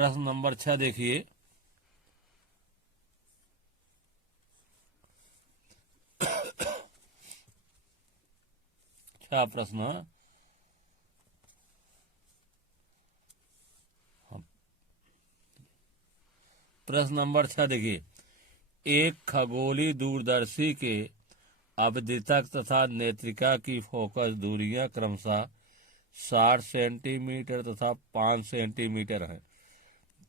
प्रश्न नंबर 6 देखिए। छह प्रश्न। प्रश्न नंबर 6 देखिए। एक खगोलीय दूरदर्शी के अवदितक तथा नेत्रिका की फोकस दूरियां क्रमशः 60 सेंटीमीटर तथा 5 सेंटीमीटर हैं।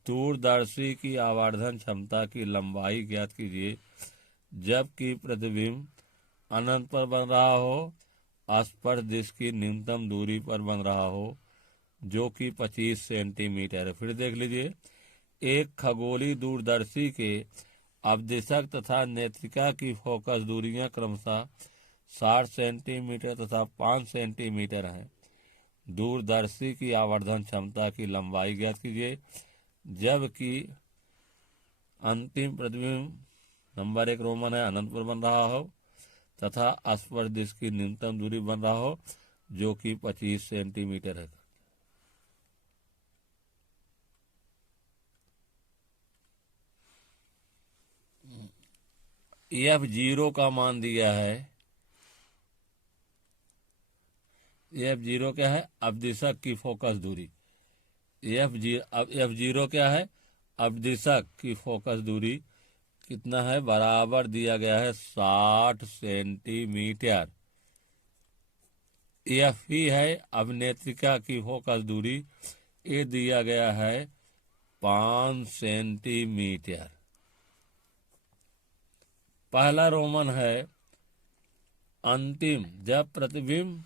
दूरदर्शी की आवर्धन क्षमता की लंबाई ज्ञात कीजिए जबकि प्रतिबिंब अनंत पर बन रहा हो, स्पर्श दिश की न्यूनतम दूरी पर बन रहा हो जो कि 25 सेंटीमीटर है। फिर देख लीजिए। एक खगोलीय दूरदर्शी के अवदिशक तथा नेत्रिका की फोकस दूरियां क्रमशः 60 सेंटीमीटर तथा 5 सेंटीमीटर हैं। दूरदर्शी की आवर्धन क्षमता की लंबाई ज्ञात कीजिए जबकि अंतिम प्रतिबिंब नंबर 1 रोमन है अनंत पर बन रहा हो तथा स्पर्श दिश की न्यूनतम दूरी बन रहा हो जो कि 25 सेंटीमीटर है। F0 का मान दिया है। F0 क्या है? अवदिशक की फोकस दूरी। F0 क्या है? अवदिशक की फोकस दूरी कितना है? बराबर दिया गया है 60 सेंटीमीटर। F है अभिनेत्रिका की फोकस दूरी, ये दिया गया है 5 सेंटीमीटर। पहला रोमन है अंतिम प्रतिबिंब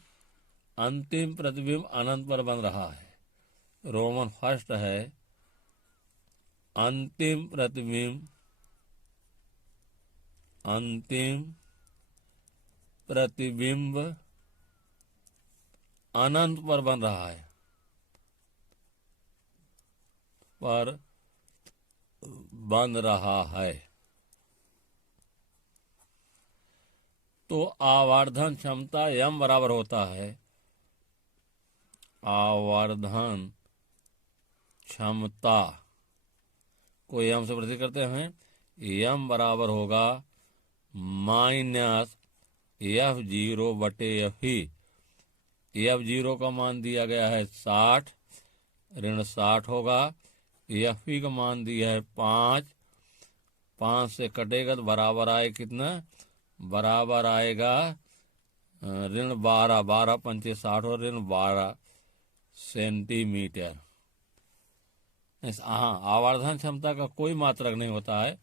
अनंत पर बन रहा है। रोमन फर्स्ट है अंतिम प्रतिबिंब अनंत पर बन रहा है तो आवर्धन क्षमता m बराबर होता है आवर्धन क्षमता को m से प्रतीक करते हैं। m बराबर होगा माइनस F0 बटे Fe। F0 का मान दिया गया है 60 ऋण 60 होगा। Fe का मान दिया है 5 से कटेगा तो बराबर आए कितना? बराबर आएगा ऋण 12 पंचे 60 और ऋण 12 सेंटीमीटर। हाँ, आवर्धन क्षमता का कोई मात्रक नहीं होता है,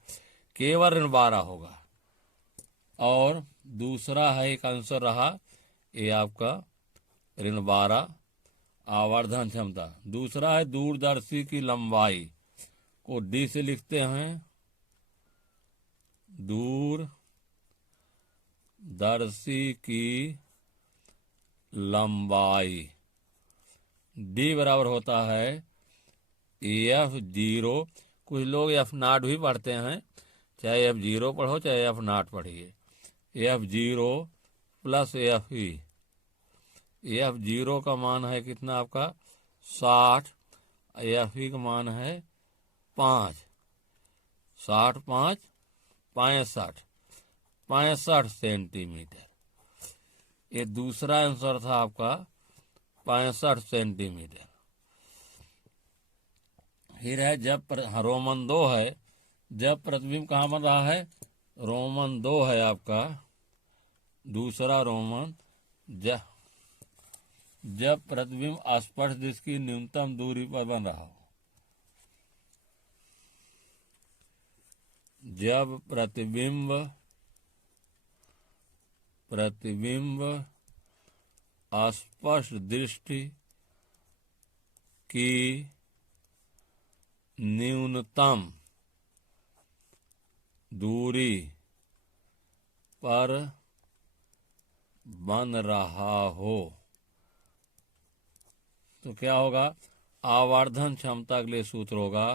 केवल ऋण 12 होगा। और दूसरा है एक आंसर रहा ये आपका ऋण 12 आवर्धन क्षमता। दूसरा है दूरदर्शी की लंबाई को D से लिखते हैं। दूरदर्शी की लंबाई D बराबर होता है F0। कुछ लोग F0 भी पढ़ते हैं, चाहे F0 पढ़ो चाहे F0 पढ़िए। F0 plus Fe। F0 का मान है कितना आपका? 60। Fe का मान है 5। 60 5 65 सेंटीमीटर। ये दूसरा आंसर था आपका 65 सेंटीमीटर। फिर है रोमन 2 है जब प्रतिबिंब कहाँ बन रहा है? रोमन 2 है आपका दूसरा रोमन जब प्रतिबिंब स्पर्श दिश की न्यूनतम दूरी पर बन रहा हो। जब प्रतिबिंब स्पर्श दृष्टि की न्यूनतम दूरी पर बन रहा हो तो क्या होगा? आवर्धन क्षमता के लिए सूत्र होगा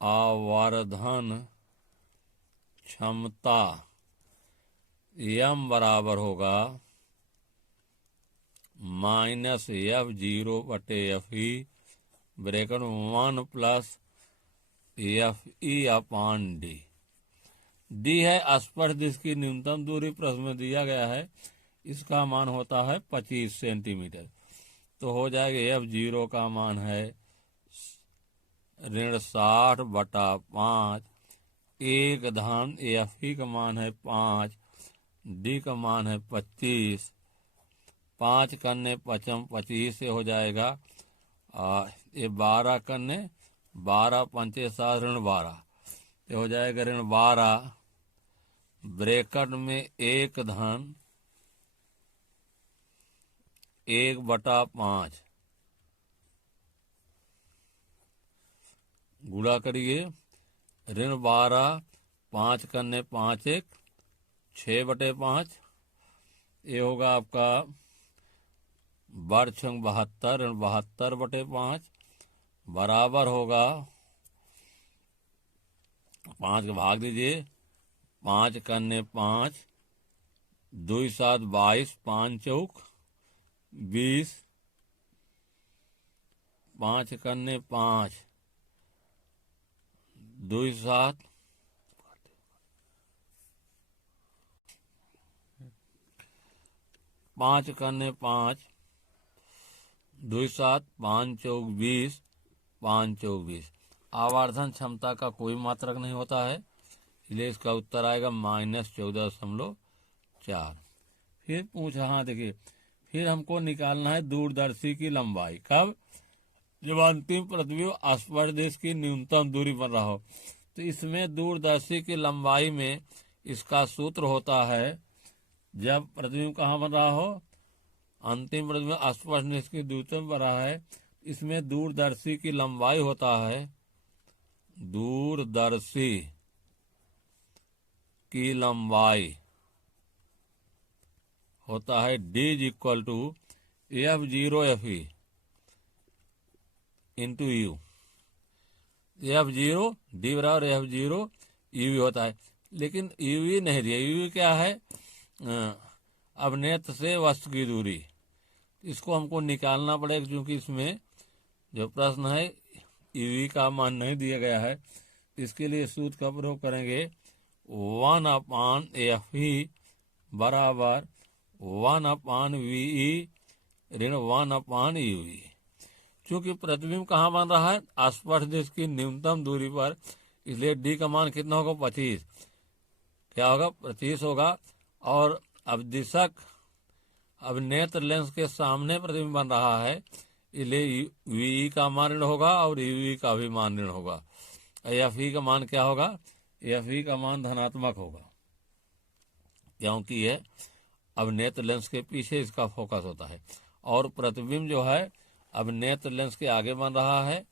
आवर्धन क्षमता m बराबर होगा माइनस F0 बटे Fe bracket 1 plus f e upon d. D है स्पर्श दिश की न्यूनतम दूरी, प्रश्न में दिया गया है, इसका मान होता है 25 सेंटीमीटर। तो हो जाएगा एफ जीरो का मान है -60/5, एक धन एफ ई का मान है 5, डी का मान है 25, 5 करने 5 25 से हो जाएगा ये 12 करने 12 पंचे 7 -12, ये हो जाएगा -12, ब्रैकेट में एक धन 1/5 गुणा करिए, -12, 5 करने 5 1 6/5, ये होगा आपका 12 6 72, 72/5 बराबर होगा, 5 का भाग दीजिए, 5 करने 5, 2 7 22, 5 चौक 20, 5 करने 5, 2 7, 5 करने 5, 2 7, 5 चौक 20, 5 चौक 20। आवर्धन क्षमता का कोई मात्रक नहीं होता है, इसलिए इसका उत्तर आएगा -14.4। फिर पूछा, हाँ देखिए, फिर हमको निकालना है दूरदर्शी की लंबाई। कब? जब अंतिम प्रतिबिंब स्पर्श दिश की न्यूनतम दूरी पर रहा हो। तो इसमें दूरदर्शी की लंबाई में इसका सूत्र होता है, जब प्रतिबिंब कहाँ बन रहा हो, अंतिम प्रतिबिंब स्पर्श दिश की न्यूनतम पर रहा है, इसमें दूरदर्शी की लंबाई होता है, दूरदर्शी की लंबाई होता है D = F0 FE into you. F0 D बराबर F0 UV होता है, लेकिन UV नहीं दिया। UV क्या है? अवनेत्र से वस्तु की दूरी। इसको हमको निकालना पड़ेगा, क्योंकि इसमें जो प्रश्न है UV का मान नहीं दिया गया है। इसके लिए सूत्र का प्रयोग करेंगे, 1/FE बराबर 1/VE ऋण 1/UV। चूंकि प्रतिबिंब कहाँ बन रहा है? स्पर्श दिश की न्यूनतम दूरी पर, इसलिए D का मान कितना होगा? 25। क्या होगा? 25 होगा। और अवदिशक अवनेत्र लेंस के सामने प्रतिबिंब बन रहा है, इसलिए VE का मान ऋण होगा और UV का भी मान ऋण होगा। FE का मान क्या होगा? FE का मान धनात्मक होगा, क्योंकि यह अवनेत्र लेंस के पीछे इसका फोकस होता है, और प्रतिबिंब जो है अवनेत्र लेंस के आगे बन रहा है,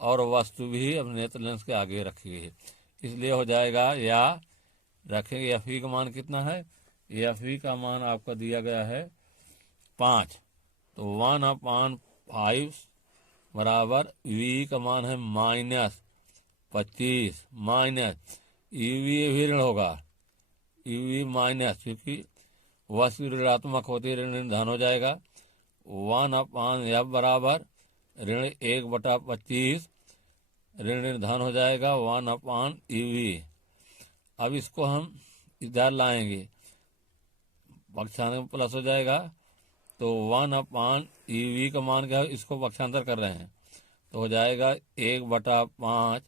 और वस्तु भी अवनेत्र लेंस के आगे रखी गई है। इसलिए हो जाएगा, या रखेंगे FE का मान कितना है? FE का मान आपका दिया गया है 5, तो 1/5 बराबर VE का मान है -25 माइनस UV भी ऋण होगा, UV माइनस, क्योंकि वस्तु ऋणात्मक होती है, ऋण धन हो जाएगा। 1/F बराबर ऋण 1/25, ऋण धन हो जाएगा 1/UV। अब इसको हम इधर लाएंगे, पक्षांतर में प्लस हो जाएगा, तो 1/UV का मान क्या है? इसको पक्षांतर कर रहे हैं, तो हो जाएगा 1/5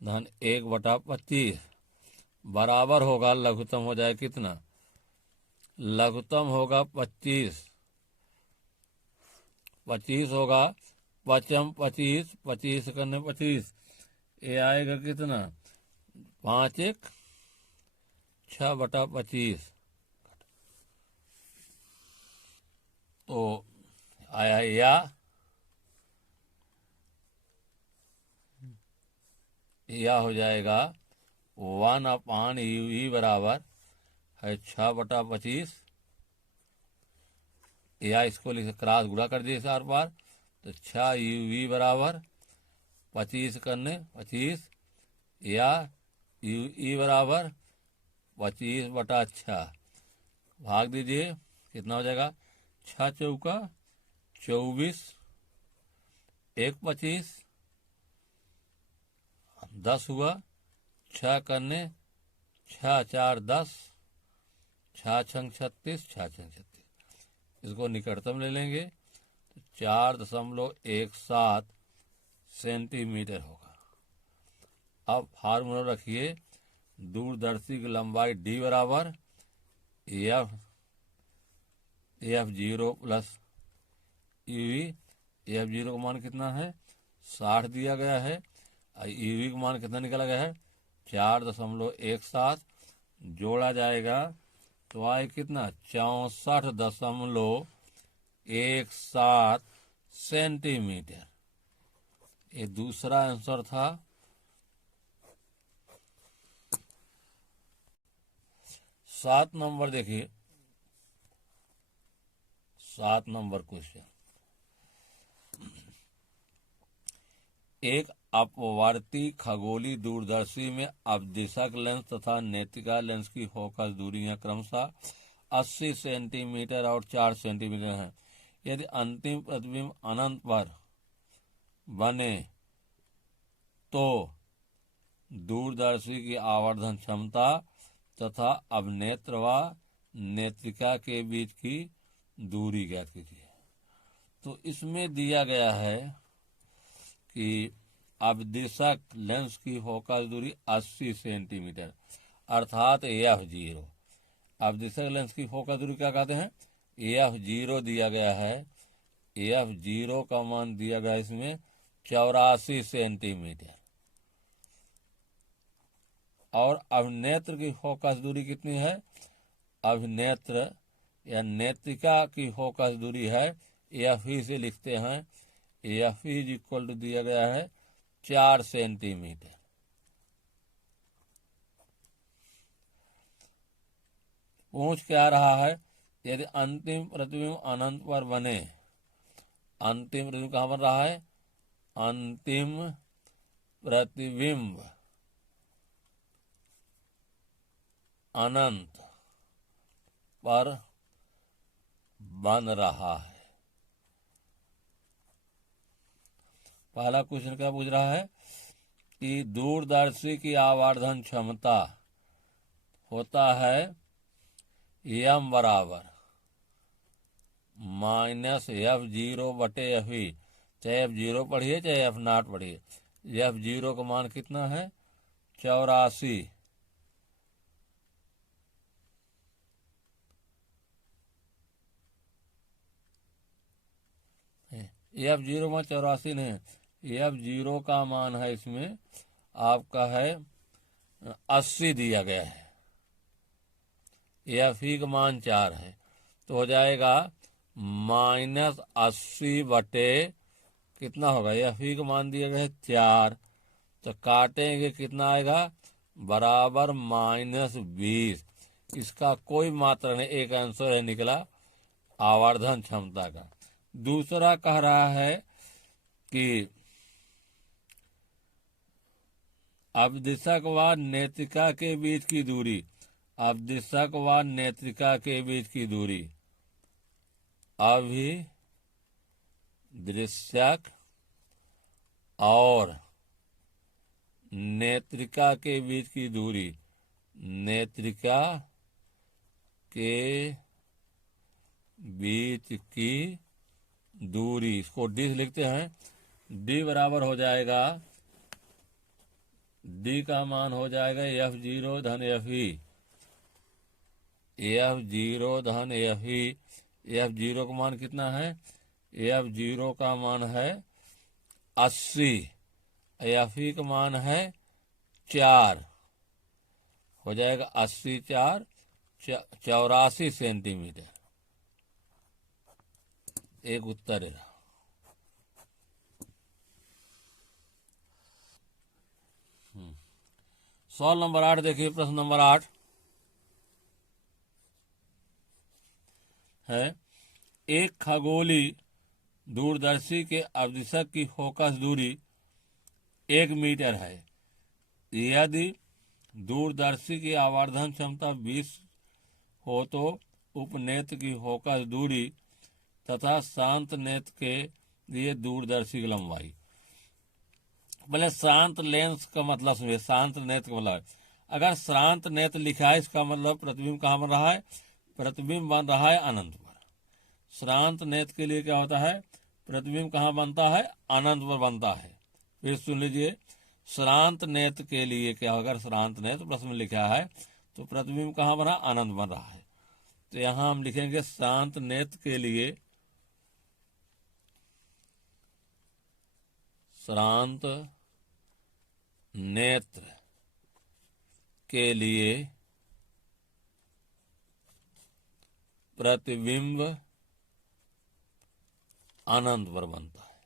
धन 1/25 बराबर होगा, लघुत्तम हो जाए कितना? लघुत्तम होगा 25, 25 होगा, 5 25, 25 करने 25, ये आएगा कितना? 5 1 6/25, तो आया या हो जाएगा 1/UV बराबर है 6/25, या इसको लिख क्रॉस गुणा कर दिए चार बार, तो 6UV बराबर 25 करने 25, या UE बराबर 25/6 भाग दीजिए, कितना हो जाएगा? 6 चौका 24, 1 25, 10 हुआ, 6 करने 6 4 10, 6 छंग 36, 6 छंग 36, इसको निकटतम ले लेंगे तो 4.17 सेंटीमीटर होगा। अब फार्मूला रखिए, दूरदर्शी की लंबाई d बराबर F zero plus UV. F zero का मान कितना है 60 दिया गया है, यूवी का मान कितना निकला गया है 4.17, जोड़ा जाएगा तो आए कितना 64.17 सेंटीमीटर। ये दूसरा आंसर था। 7 नंबर देखिए, 7 नंबर क्वेश्चन। एक अपवर्ती खगोलीय दूरदर्शी में अपदिशक लेंस तथा नेत्रिका लेंस की फोकस दूरियां क्रमशः 80 सेंटीमीटर और 4 सेंटीमीटर हैं। यदि अंतिम प्रतिबिंब अनंत पर बने तो दूरदर्शी की आवर्धन क्षमता तथा अवनेत्र व नेत्रिका के बीच की दूरी ज्ञात कीजिए। तो इसमें दिया गया है कि अपदिशक लेंस की फोकस दूरी 80 सेंटीमीटर अर्थात F0। अपदिशक लेंस की फोकस दूरी क्या कहते हैं F0 दिया गया है। F0 का मान दिया गया इसमें 84 सेंटीमीटर। और अभिनेत्र की फोकस दूरी कितनी है, अभिनेत्र या नेत्रिका की फोकस दूरी है Fe से लिखते हैं, Fe इज इक्वल टू दिया गया है 4 सेंटीमीटर। पूछ क्या रहा है, यदि अंतिम प्रतिबिंब अनंत पर बने, अंतिम प्रतिबिंब कहाँ बन रहा है, अंतिम प्रतिबिंब अनंत पर बन रहा है। पहला क्वेश्चन क्या पूछ रहा है कि दूरदर्शी की आवर्धन क्षमता होता है m बराबर -F0 बटे Fe। चाहे F0 पढ़िए चाहे F0 पढ़िए, F0 का मान कितना है 84। F0 में 84 नहीं, F0 का मान है इसमें आपका है 80 दिया गया है, Fe का मान 4 है, तो हो जाएगा -80 बटे कितना होगा, Fe का मान दिया गया है 4, तो काटेंगे कितना आएगा बराबर -20। इसका कोई मात्रा नहीं, एक आंसर है निकला आवर्धन क्षमता का। दूसरा कह रहा है कि अपदिशक व नेत्रिका के बीच की दूरी, अपदिशक व नेत्रिका के बीच की दूरी, अभिदृश्यक और नेत्रिका के बीच की दूरी, नेत्रिका के बीच की दूरी, इसको डी लिखते हैं, डी बराबर हो जाएगा, डी का मान हो जाएगा F0 धन Fe, F0 धन Fe। F0 का मान कितना है, F0 का मान है 80, Fe का मान है 4, हो जाएगा 80 4 84 सेंटीमीटर। एक उत्तर है। सवाल नंबर 8 देखिए, प्रश्न नंबर 8 है, एक खगोलीय दूरदर्शी के अपदिशक की फोकस दूरी 1 मीटर है। यदि दूरदर्शी की आवर्धन क्षमता 20 हो तो उपनेत्र की फोकस दूरी तथा शांत नेत्र के लिए दूरदर्शी की लंबाई। पहले श्रांत लेंस का मतलब समझिए। श्रांत नेत्र का मतलब, अगर श्रांत नेत्र लिखा है इसका मतलब प्रतिबिंब कहाँ बन रहा है? प्रतिबिंब बन रहा है अनंत पर। श्रांत नेत्र के लिए क्या होता है? प्रतिबिंब कहाँ बनता है? अनंत पर बनता है। फिर सुन लीजिए, श्रांत नेत्र के लिए क्या होगा? अगर श्रांत नेत्र प्रश्न में लिखा है तो प्रतिबिंब कहाँ बना? अनंत बन रहा है। तो यहां हम लिखेंगे श्रांत नेत्र के लिए, श्रांत नेत्र के लिए प्रतिबिंब अनंत पर बनता है।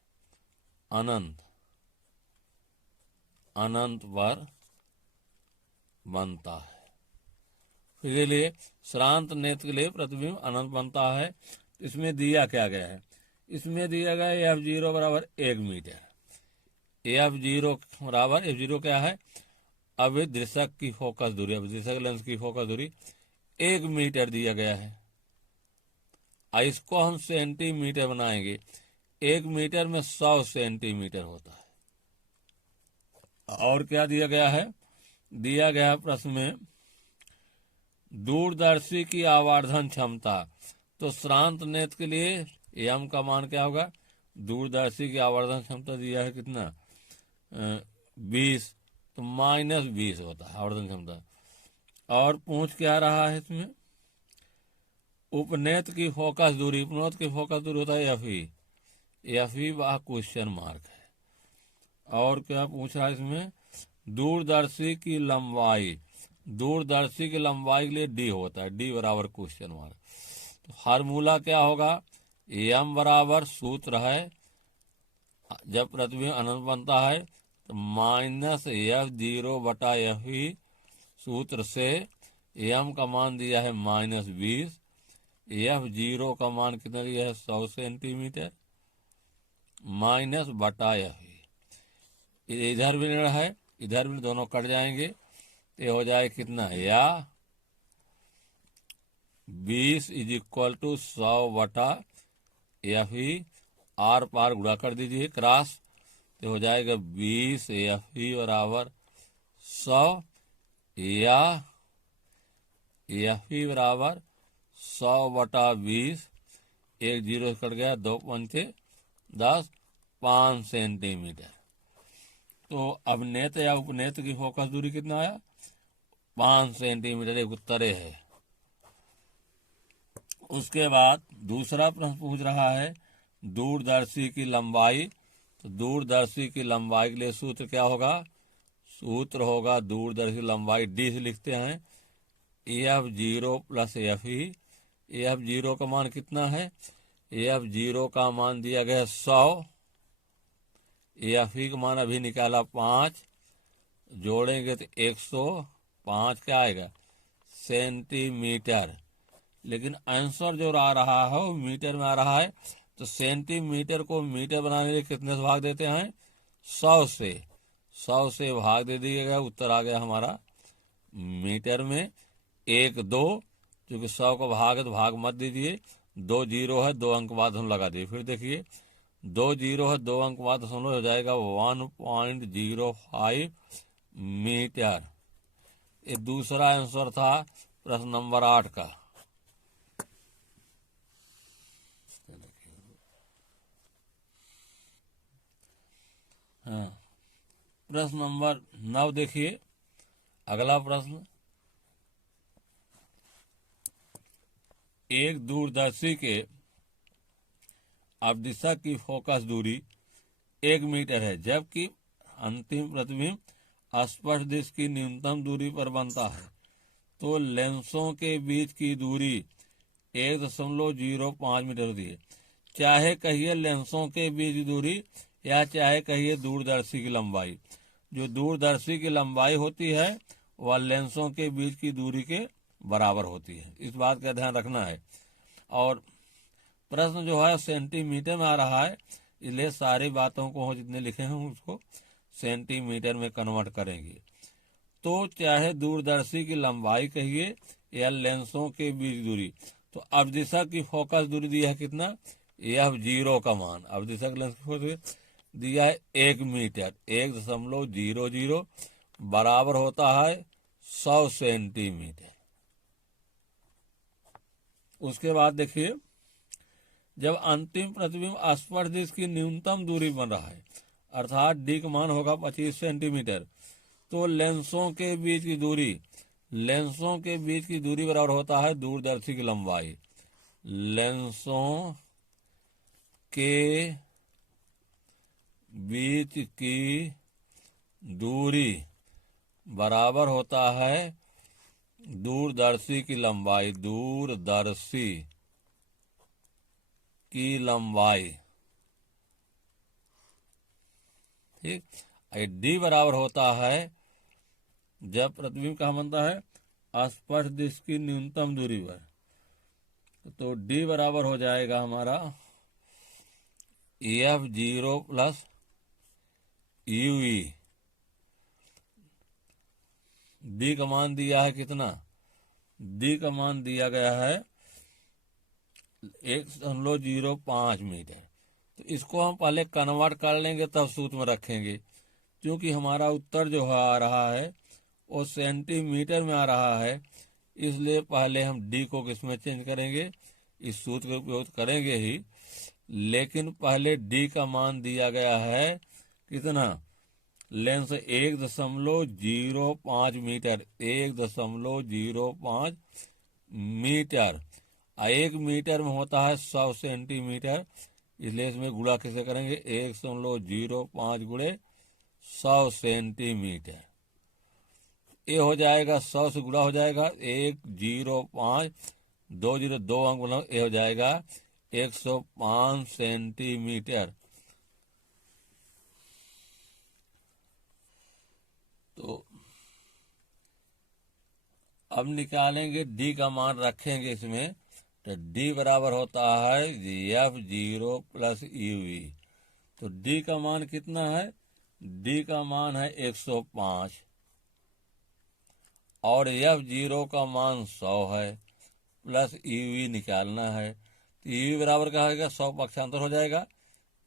अनंत पर बनता है। फिर के लिए श्रांत नेत्र के लिए प्रतिबिंब अनंत बनता है। इसमें दिया क्या गया है? इसमें दिया गया है F0 बराबर 1 मीटर। F0 बराबर, F0 क्या है? अभिदृशक की फोकस दूरी, अभिदृशक लेंस की फोकस दूरी 1 मीटर दिया गया है। इसको हम सेंटीमीटर बनाएंगे। 1 मीटर में 100 सेंटीमीटर होता है। और क्या दिया गया है? दिया गया है प्रश्न में दूरदर्शी की आवर्धन क्षमता। तो श्रांत नेत्र के लिए एम का मान क्या होगा? दूरदर्शी की आवर्धन क्षमता दिया है कितना? 20, तो -20 होता है आवर्धन क्षमता। और पूछ क्या रहा है इसमें? उपनेत्र की फोकस दूरी, उपनेत्र की फोकस दूरी होता है एफ ई वह क्वेश्चन मार्क है। और क्या पूछ रहा है इसमें? दूरदर्शी की लंबाई, दूरदर्शी की लंबाई के लिए डी होता है, डी बराबर क्वेश्चन मार्क। तो फार्मूला क्या होगा? एम बराबर सूत्र है, जब प्रतिबिंब अनंत बनता है तो -F0 बटा F सूत्र से एम का मान दिया है -20, F0 का मान कितना दिया है? 100 सेंटीमीटर, माइनस बटा F। इधर भी ऋण है, इधर भी, दोनों कट जाएंगे तो ये हो जाए कितना? या 20 = 100 बटा F। आर पार गुणा कर दीजिए क्रॉस, तो हो जाएगा 20 F बराबर 100, या F बराबर 100 बटा 20, 1 0 कट गया, 2 पंचे 10, 5 सेंटीमीटर। तो अब नेत्र या उपनेत्र की फोकस दूरी कितना आया? 5 सेंटीमीटर, एक उत्तर है। उसके बाद दूसरा प्रश्न पूछ रहा है दूरदर्शी की लंबाई। तो दूरदर्शी की लंबाई के लिए सूत्र क्या होगा? सूत्र होगा दूरदर्शी लंबाई डी से लिखते हैं F0 + F। F0 का मान कितना है? F0 का मान दिया गया 100, F का मान अभी निकाला 5, जोड़ेंगे तो 105 क्या आएगा? सेंटीमीटर। लेकिन आंसर जो आ रहा है वो मीटर में आ रहा है, तो सेंटीमीटर को मीटर बनाने के लिए कितने से भाग देते हैं? 100 से। 100 से भाग दे दिएगा, उत्तर आ गया हमारा मीटर में 1 2। क्योंकि 100 को भाग है तो भाग मत दीजिए, 2 0 है, 2 अंक बाद हम लगा दिए। फिर देखिए 2 0 है, 2 अंक बाद हो जाएगा 1.05 मीटर। ये दूसरा आंसर था प्रश्न नंबर 8 का। हाँ, प्रश्न नंबर 9 देखिए। अगला प्रश्न, एक दूरदर्शी के अपदिशा की फोकस दूरी 1 मीटर है, जबकि अंतिम प्रतिबिंब स्पर्श दिश की न्यूनतम दूरी पर बनता है। तो लेंसों के बीच की दूरी 1.05 मीटर होती है। चाहे कहिए लेंसों के बीच की दूरी या चाहे कहिए दूरदर्शी की लंबाई। जो दूरदर्शी की लंबाई होती है वह लेंसों के बीच की दूरी के बराबर होती है, इस बात का ध्यान रखना है। और प्रश्न जो है सेंटीमीटर में आ रहा है, इसलिए सारी बातों को जितने लिखे हैं उसको सेंटीमीटर में कन्वर्ट करेंगे। तो चाहे दूरदर्शी की लंबाई कहिए या लेंसों के बीच दूरी, तो अपदिशक की फोकस दूरी दी है कितना? F0 का मान, अपदिशक लेंस की फोकस दिया है 1 मीटर, 1.00 बराबर होता है 100 सेंटीमीटर। उसके बाद देखिए, जब अंतिम प्रतिबिंब स्पर्श दिश की न्यूनतम दूरी बन रहा है, अर्थात डी का मान होगा 25 सेंटीमीटर, तो लेंसों के बीच की दूरी बराबर होता है दूरदर्शी की लंबाई। लेंसों के बीच की दूरी बराबर होता है दूरदर्शी की लंबाई, ठीक। डी बराबर होता है, जब प्रतिबिंब कहाँ बनता है स्पर्श दिश की न्यूनतम दूरी पर, तो डी बराबर हो जाएगा हमारा F0 प्लस यूई। डी का मान दिया है कितना, डी का मान दिया गया है 1.05 मीटर। तो इसको हम पहले कन्वर्ट कर लेंगे, तब सूत्र में रखेंगे, क्योंकि हमारा उत्तर जो आ रहा है वो सेंटीमीटर में आ रहा है, इसलिए पहले हम डी को किसमें चेंज करेंगे, इस सूत्र का उपयोग करेंगे ही, लेकिन पहले डी का मान दिया गया है कितना, लेंस 1.05 मीटर, 1.05 मीटर, 1 मीटर में होता है 100 सेंटीमीटर, इसलिए इसमें गुणा कैसे करेंगे, 1.05 गुणे 100 सेंटीमीटर। ये हो जाएगा 100 से गुणा हो जाएगा 105, 2 अंक बोला, ये हो जाएगा 105 सेंटीमीटर। तो अब निकालेंगे डी का मान, रखेंगे इसमें, तो डी बराबर होता है F0 प्लस यूवी। तो डी का मान कितना है, डी का मान है 105 और F0 का मान 100 है, प्लस यूवी निकालना है। तो यूवी बराबर क्या होगा, 100 पक्षांतर हो जाएगा,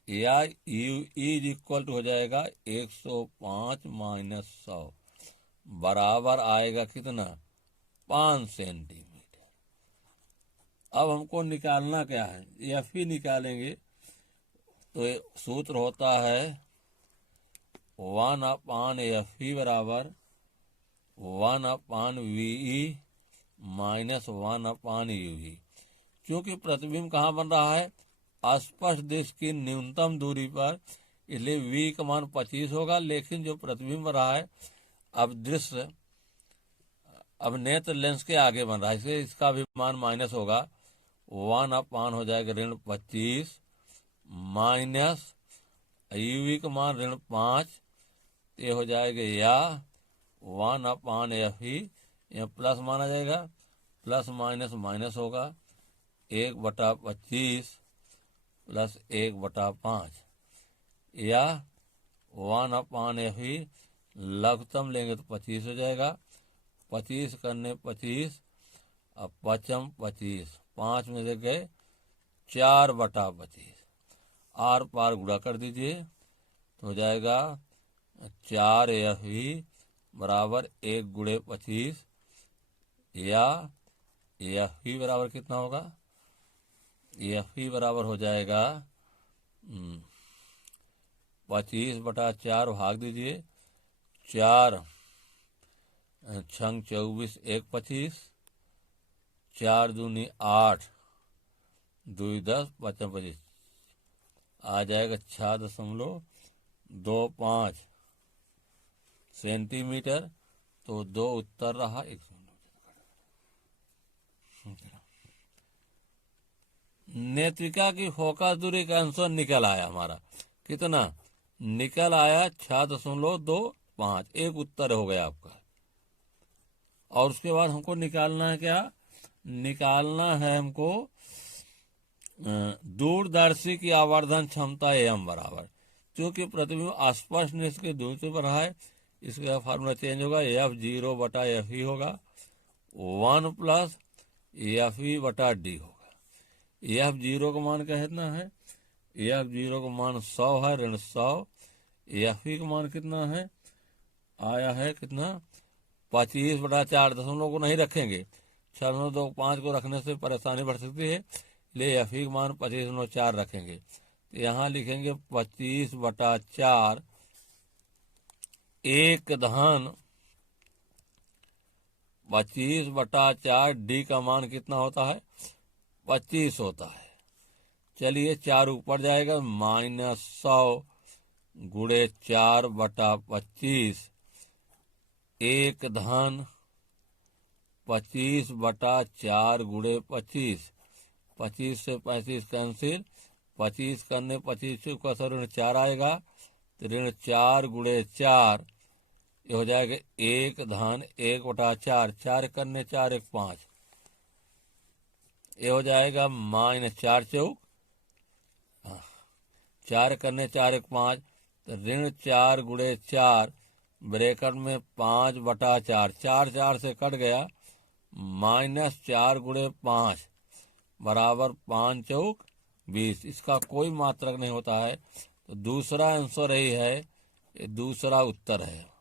या यू इज इक्वल टू हो जाएगा 105 माइनस 100 बराबर आएगा कितना, 5 सेंटीमीटर। अब हमको निकालना क्या है, एफ ही निकालेंगे। तो सूत्र होता है 1/Fe बराबर 1/VE माइनस 1/UV। क्योंकि प्रतिबिंब कहाँ बन रहा है, स्पर्श दिश की न्यूनतम दूरी पर, इसलिए V का मान 25 होगा, लेकिन जो प्रतिबिंब रहा है अब नेत्र लेंस के आगे बन रहा है, इसलिए इसका भी मान माइनस होगा, 1/, हो जाएगा -25 माइनस यूवी का मान -5, ये हो जाएगा या 1/Fe, यहाँ प्लस माना जाएगा, प्लस माइनस माइनस होगा, 1/25 प्लस 1/5 या 1/Fe, लघुत्तम लेंगे तो 25 हो जाएगा, 25 करने 25, अब 25, 5 में से गए 4/25, आर पार गुणा कर दीजिए, तो हो जाएगा 4Fe बराबर 1 गुणे 25, या Fe बराबर कितना होगा, Fe बराबर हो जाएगा 25/4, भाग दीजिए, 4 छंग 24, 1 25, 4 दूनी 8, 2 10, 5 25, आ जाएगा 6.25 सेंटीमीटर। तो 2 उत्तर रहा, 1 नेत्रिका की फोकस दूरी का आंसर निकल आया हमारा, कितना निकल आया, 6.25, एक उत्तर हो गया आपका। और उसके बाद हमको निकालना है क्या, निकालना है हमको दूरदर्शी की आवर्धन क्षमता एम बराबर, क्योंकि प्रतिबिंब स्पर्श निश के दूरी पर है, इसका फार्मूला चेंज होगा, F0/Fe होगा 1 + Fe/D होगा। F0 का मान कितना है, एफ जीरो का मान 100 है, ऋण 100। एफ ई का मान कितना है, आया है कितना, 25/4। दशमलव को नहीं रखेंगे, 6.25 को रखने से परेशानी बढ़ सकती है, इसलिए एफ ई का मान 25.4 रखेंगे। तो यहाँ लिखेंगे 25/4 एक धन 25/4। डी का मान कितना होता है, 25 होता है। चलिए 4 ऊपर जाएगा, -100 गुणे 4/25 एक धन 25/4 गुणे 25। 25 से 35 कैंसिल, 25 करने 25 का ऋण 4 आएगा, तो ऋण 4 गुणे 4 ये हो जाएगा एक धन 1/4। 4 करने 4 1 5, ये हो जाएगा -4 चौक 4 करने 4 1 5, तो ऋण 4 गुणे 4 ब्रैकेट में 5/4। 4 4 से कट गया, -4 गुणे 5 बराबर 5 चौक 20। इसका कोई मात्रक नहीं होता है, तो दूसरा आंसर यही है, ये दूसरा उत्तर है।